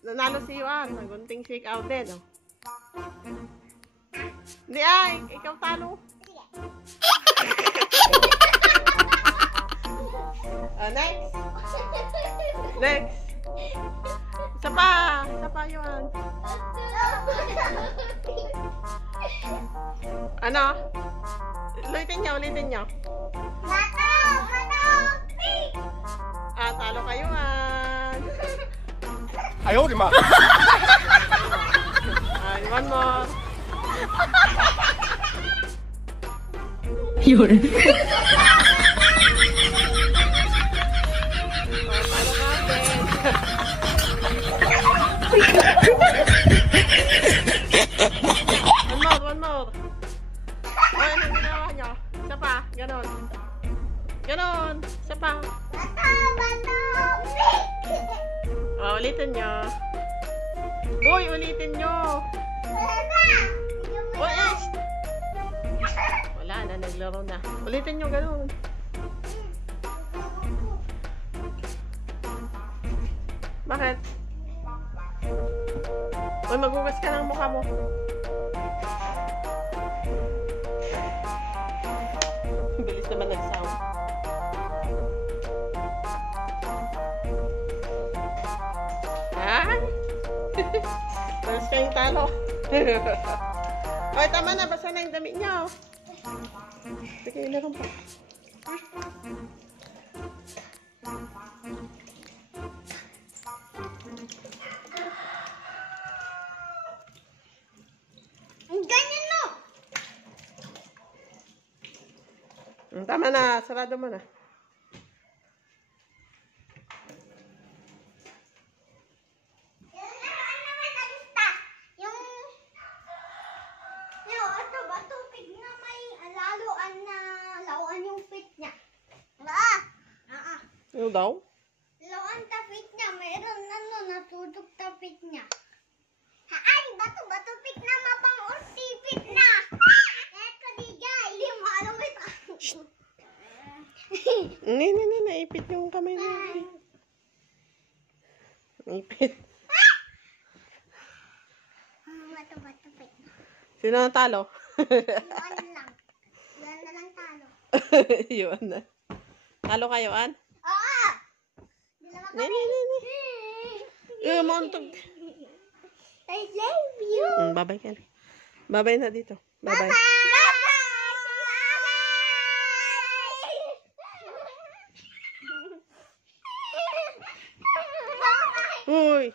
Nanalo si Yuan. Nagunting shake out din. Oh. Hindi ay. Ikaw talo. Next. Next. Isa pa. Isa pa, Yuan. Ano? Ulitin nyo, ulitin nyo. Talo kayo, Yuan. Ayaw, di ma. One more. Yun. One more. Ay, anong ginawa nyo? Isa pa, ganon. Ganon, isa pa. Ulitin nyo. Uy, ulitin nyo. Uy, wala na, naglaro na. Ulitin nyo, ganon. Bakit? Uy, magugas ka ng mukha mo. Bilis naman nag-sound. Ay! Paras kayong talo. Oy, tama na. Basta na yung damit niya. Sige, ilaro pa. Ganyan no! Tama na. Sarado mo na. Ano daw? Lawan tapit niya. Mayroon natutog tapit niya. Haan, bato pit na mapang urtipit na. Eto di jay. Hindi mo alam ito. Hindi, naipit yung kamay mo. Naipit. Bato pit. Sino natalo? Yan lang. Yan na lang talo. Yun na. Talo kayo, An? Oo! Montog. I love you. Bye-bye ka na. Bye-bye na dito. Bye-bye. Uy!